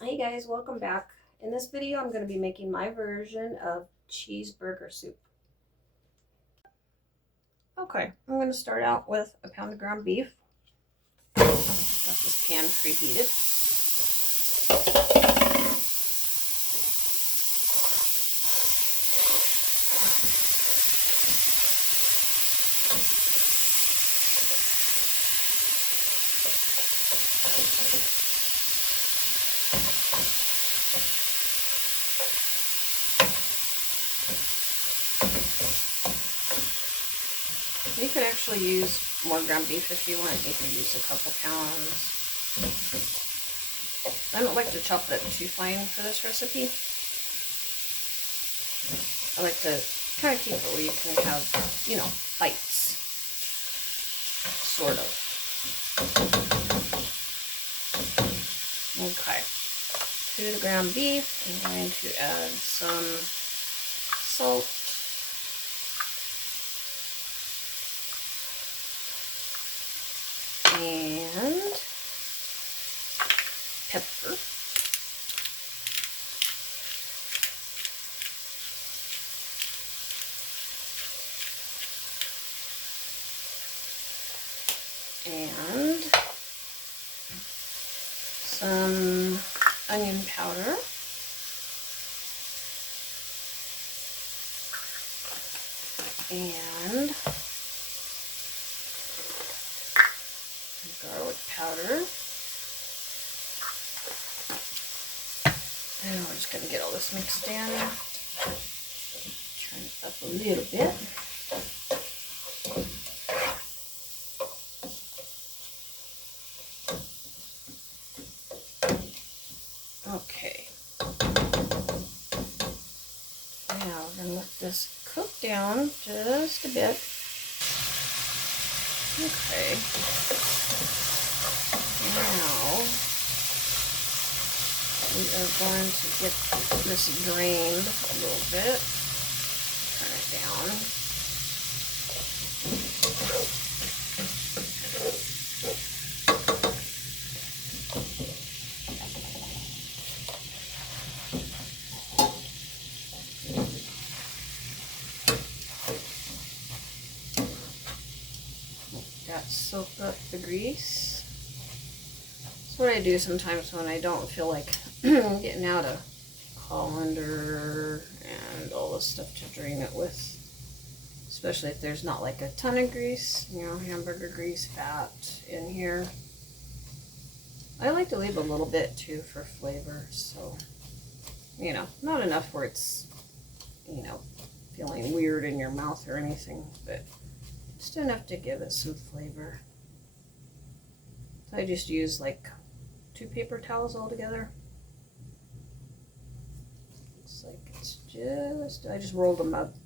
Hey guys, welcome back. In this video, I'm going to be making my version of cheeseburger soup. Okay, I'm going to start out with a pound of ground beef. Got this pan preheated. You could actually use more ground beef if you want. You could use a couple pounds. I don't like to chop that too fine for this recipe. I like to kind of keep it where you can have, bites, sort of. Okay. To the ground beef, I'm going to add some salt. And pepper. And some onion powder. And garlic powder. And we're just going to get all this mixed in. Turn it up a little bit. Okay. Now we're going to let this cook down just a bit. Okay. Now we are going to get this drained a little bit. Turn it down. Got soaked up the grease. That's what I do sometimes when I don't feel like getting out a colander and all this stuff to drain it with. Especially if there's not like a ton of grease, hamburger grease, fat in here. I like to leave a little bit too for flavor, so, not enough where it's, feeling weird in your mouth or anything, but just enough to give it some flavor. So I just use like 2 paper towels all together. Looks like it's I just rolled them up.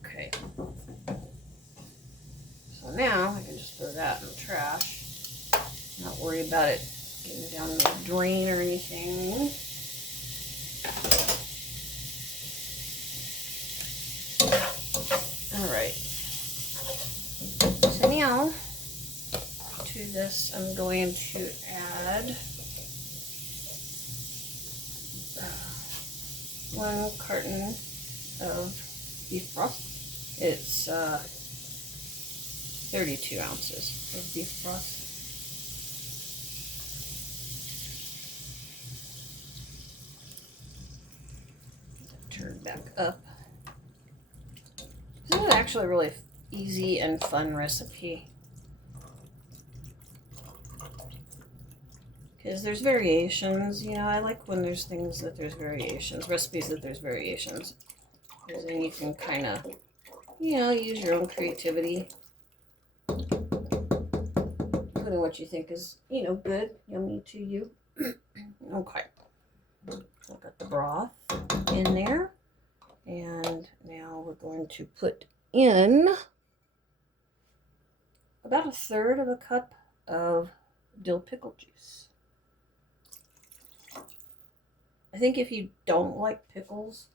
Okay. So now I can just throw that in the trash. Not worry about it getting down the drain or anything. Alright. So now to this I'm going to add 1 carton of beef broth. It's 32 ounces of beef broth. Turn back up. This is actually a really easy and fun recipe. Because there's variations, I like when there's things that there's variations, recipes that there's variations. Because then you can kind of, use your own creativity. Put in what you think is, good, yummy to you. Okay. I've got the broth in there. And now we're going to put in about 1/3 of a cup of dill pickle juice. I think if you don't like pickles,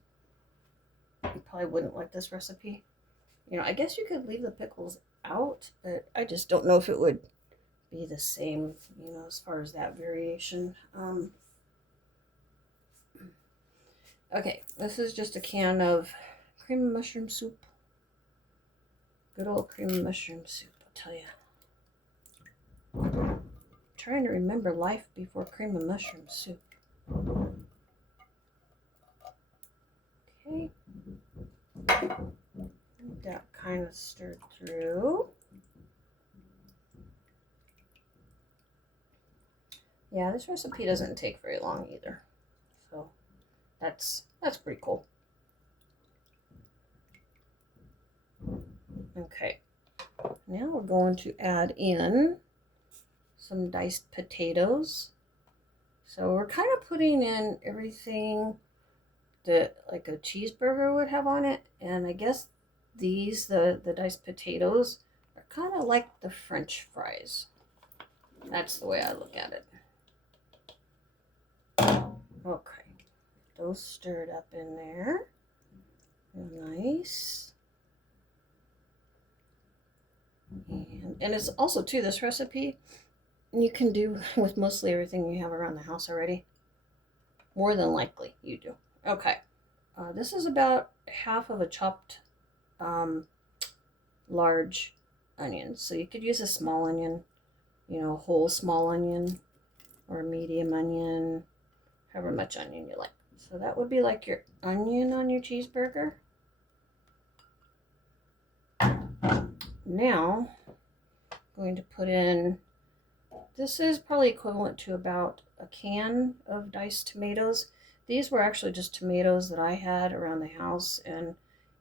you probably wouldn't like this recipe. I guess you could leave the pickles out, but I just don't know if it would be the same, as far as that variation. Okay, this is just a can of cream of mushroom soup. Good old cream of mushroom soup, I'll tell you. I'm trying to remember life before cream of mushroom soup. Okay. That kind of stirred through. Yeah, this recipe doesn't take very long either. So that's pretty cool. Okay. Now we're going to add in some diced potatoes. So we're kind of putting in everything that like a cheeseburger would have on it. And I guess these, the diced potatoes, are kind of like the French fries. That's the way I look at it. Okay. Those stirred up in there. Real nice. And it's also, too, this recipe you can do with mostly everything you have around the house already. More than likely, you do. Okay. This is about half of a chopped large onion. So you could use a small onion, a whole small onion, or a medium onion, however much onion you like. So that would be like your onion on your cheeseburger. Now, I'm going to put in, this is probably equivalent to about a can of diced tomatoes. These were actually just tomatoes that I had around the house, and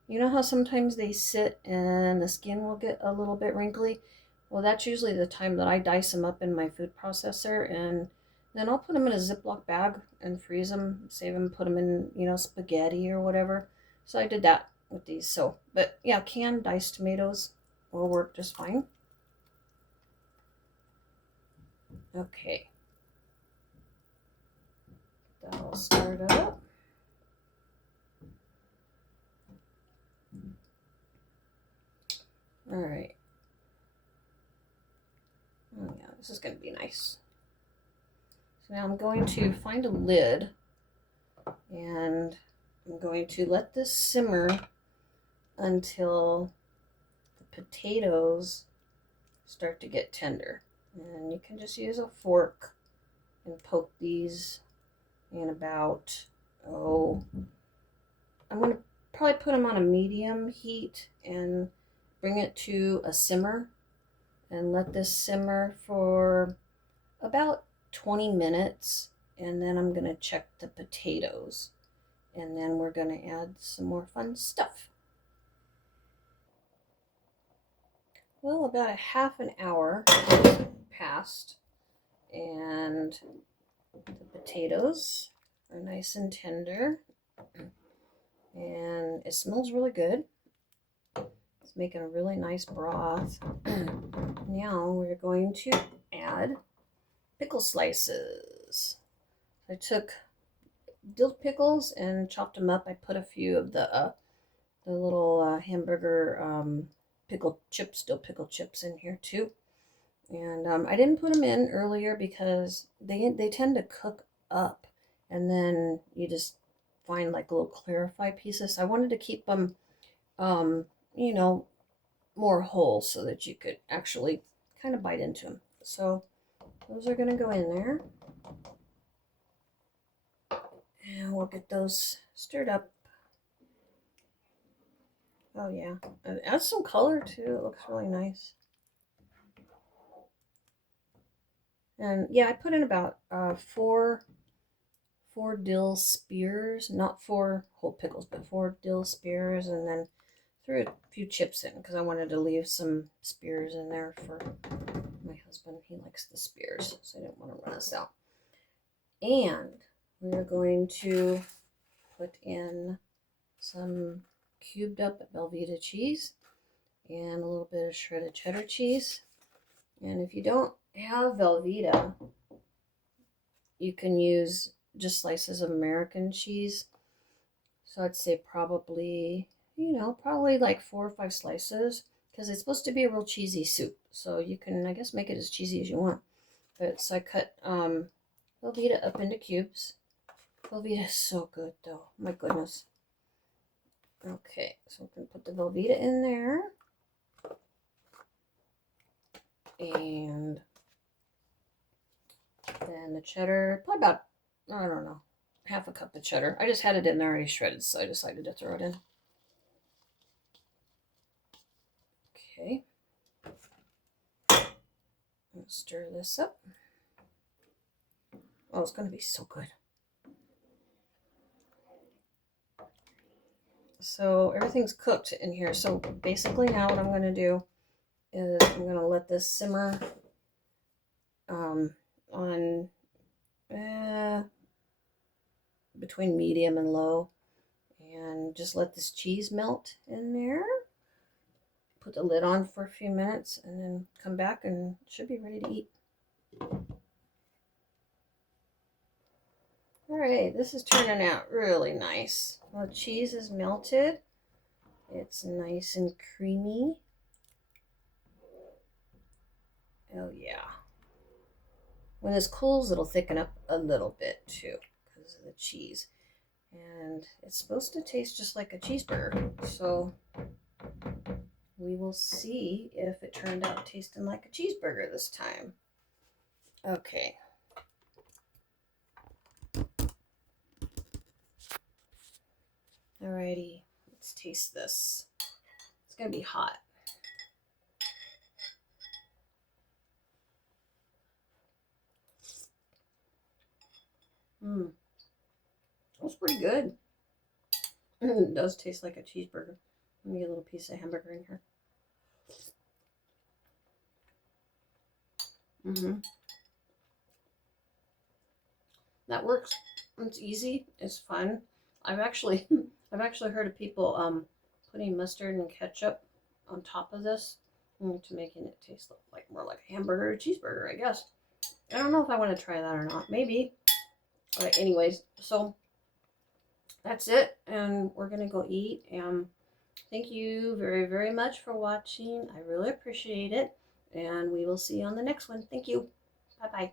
you know how sometimes they sit and the skin will get a little bit wrinkly? Well, that's usually the time that I dice them up in my food processor, and then I'll put them in a Ziploc bag and freeze them, save them, put them in, spaghetti or whatever. So I did that with these. So, but yeah, canned diced tomatoes will work just fine. Okay. That'll start up. All right. Oh yeah, this is going to be nice. So now I'm going to find a lid, and I'm going to let this simmer until the potatoes start to get tender. And you can just use a fork and poke these in about, I'm going to probably put them on a medium heat and bring it to a simmer and let this simmer for about 20 minutes. And then I'm going to check the potatoes. And then we're going to add some more fun stuff. Well, about a half an hour passed, and the potatoes are nice and tender, and it smells really good. It's making a really nice broth. Now we're going to add pickle slices. I took dill pickles and chopped them up. I put a few of the little hamburger dill pickle chips in here too. And I didn't put them in earlier because they tend to cook up, and then you just find like little clarified pieces. I wanted to keep them, more whole so that you could actually kind of bite into them. So those are going to go in there. And we'll get those stirred up. Oh yeah, it adds some color too. It looks really nice. And yeah, I put in about four dill spears, not 4 whole pickles, but 4 dill spears, and then threw a few chips in because I wanted to leave some spears in there for my husband. He likes the spears, so I didn't want to run us out. And we're going to put in some cubed up Velveeta cheese and a little bit of shredded cheddar cheese. And if you don't have Velveeta, you can use just slices of American cheese. So I'd say probably like 4 or 5 slices. because it's supposed to be a real cheesy soup. So you can, I guess, make it as cheesy as you want. But so I cut Velveeta up into cubes. Velveeta is so good, though. My goodness. Okay, so I'm going to put the Velveeta in there. And then the cheddar, probably about, I don't know, half a cup of cheddar. I just had it in there already shredded, so I decided to throw it in. Okay. Let's stir this up. Oh, it's going to be so good. So everything's cooked in here. So basically now what I'm going to do is I'm going to let this simmer on between medium and low, and just let this cheese melt in there. Put the lid on for a few minutes and then come back and it should be ready to eat. All right, this is turning out really nice. Well, the cheese is melted. It's nice and creamy. Oh yeah. When this cools, it'll thicken up a little bit too because of the cheese. And it's supposed to taste just like a cheeseburger. So we will see if it turned out tasting like a cheeseburger this time. Okay. Alrighty, let's taste this. It's gonna be hot. That's pretty good. It does taste like a cheeseburger. Let me get a little piece of hamburger in here. That works. It's easy. It's fun. I've actually heard of people putting mustard and ketchup on top of this to making it taste like more like a hamburger or a cheeseburger, I guess. I don't know if I want to try that or not. Maybe. All right, anyways, so that's it, and we're gonna go eat. Thank you very, very much for watching. I really appreciate it, and we will see you on the next one. Thank you. Bye-bye.